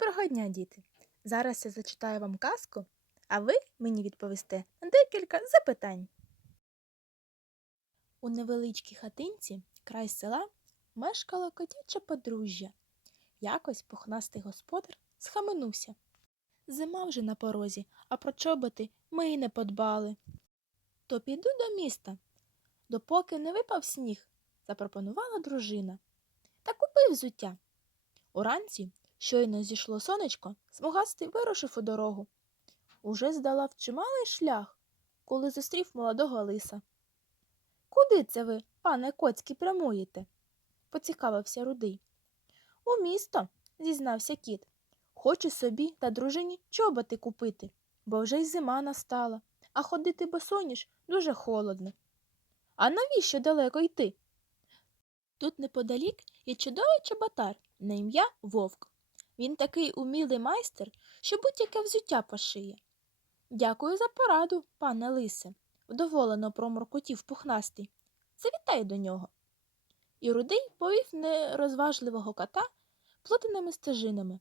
Доброго дня, діти! Зараз я зачитаю вам казку, а ви мені відповісте на декілька запитань. У невеличкій хатинці край села мешкало котяче подружжя. Якось пухнастий господар схаменувся. Зима вже на порозі, а про чоботи ми й не подбали. То піду до міста, допоки не випав сніг, запропонувала дружина. Та купи взуття. Уранці Щойно зійшло сонечко, смугастий вирушив у дорогу. Уже здолав чималий шлях, коли зустрів молодого лиса. Куди це ви, пане Коцький, прямуєте? поцікавився рудий. У місто, зізнався кіт. Хочу собі та дружині чоботи купити, бо вже й зима настала, а ходити босоніж дуже холодно. А навіщо далеко йти? Тут неподалік є чудовий чоботар на ім'я Вовк. Він такий умілий майстер, що будь-яке взуття пошиє. Дякую за пораду, пане лисе, вдоволено проморкотів пухнастий. Завітай до нього. І рудий повів нерозважливого кота плутаними стежинами.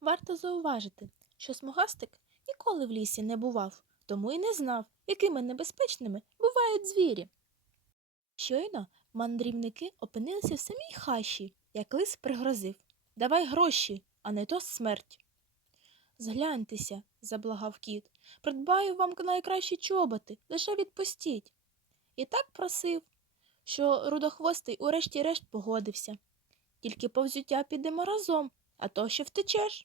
Варто зауважити, що смугастик ніколи в лісі не бував, тому й не знав, якими небезпечними бувають звірі. Щойно мандрівники опинилися в самій хащі, як лис пригрозив. Давай гроші, а не то смерть. Згляньтеся, заблагав кіт, придбаю вам найкращі чоботи, лише відпустіть. І так просив, що рудохвостий урешті-решт погодився. Тільки повзюття підемо разом, а то що втечеш.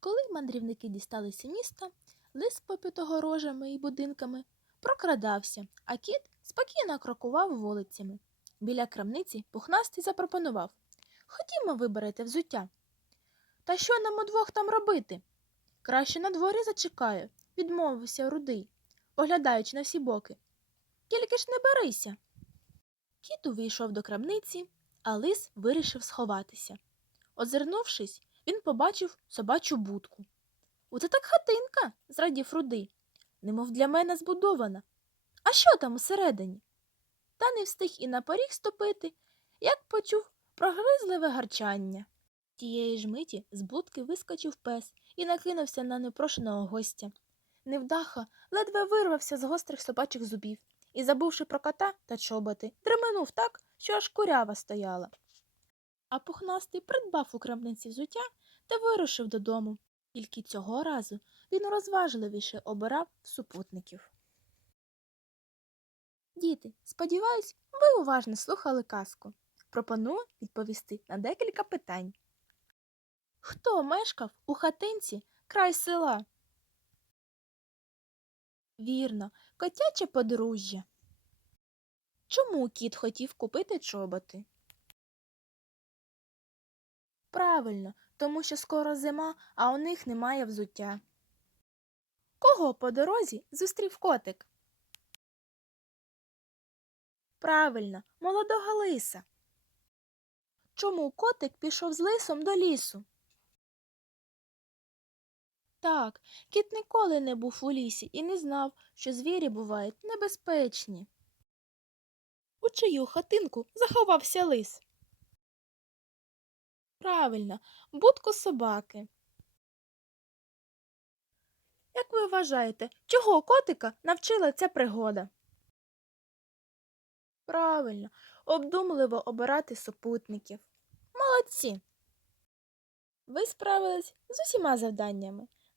Коли мандрівники дісталися міста, лис попід огорожами і будинками прокрадався, а кіт спокійно крокував вулицями. Біля крамниці пухнастий запропонував Ходімо виберете взуття. Та що нам удвох там робити? Краще на дворі зачекаю, відмовився рудий, поглядаючи на всі боки. Тільки ж не берися. Кіт увійшов до крамниці, а лис вирішив сховатися. Озирнувшись, він побачив собачу будку. Оце так хатинка, зрадів рудий, немов для мене збудована. А що там усередині? Та не встиг і на поріг ступити, як почув прогризливе гарчання. Тієї ж миті з будки вискочив пес і накинувся на непрошеного гостя. Невдаха ледве вирвався з гострих собачих зубів і, забувши про кота та чоботи, дременув так, що аж курява стояла. А пухнастий придбав у крамниці взуття та вирушив додому. Тільки цього разу він розважливіше обирав супутників. Діти, сподіваюсь, ви уважно слухали казку. Пропоную відповісти на декілька питань. Хто мешкав у хатинці край села? Вірно, котяче подружжя. Чому кіт хотів купити чоботи? Правильно, тому що скоро зима, а у них немає взуття. Кого по дорозі зустрів котик? Правильно, молодого лиса. Чому котик пішов з лисом до лісу? Так, кіт ніколи не був у лісі і не знав, що звірі бувають небезпечні. У чию хатинку заховався лис? Правильно, будку собаки. Як ви вважаєте, чого котика навчила ця пригода? Правильно, обдумливо обирати супутників. Молодці! Ви справились з усіма завданнями.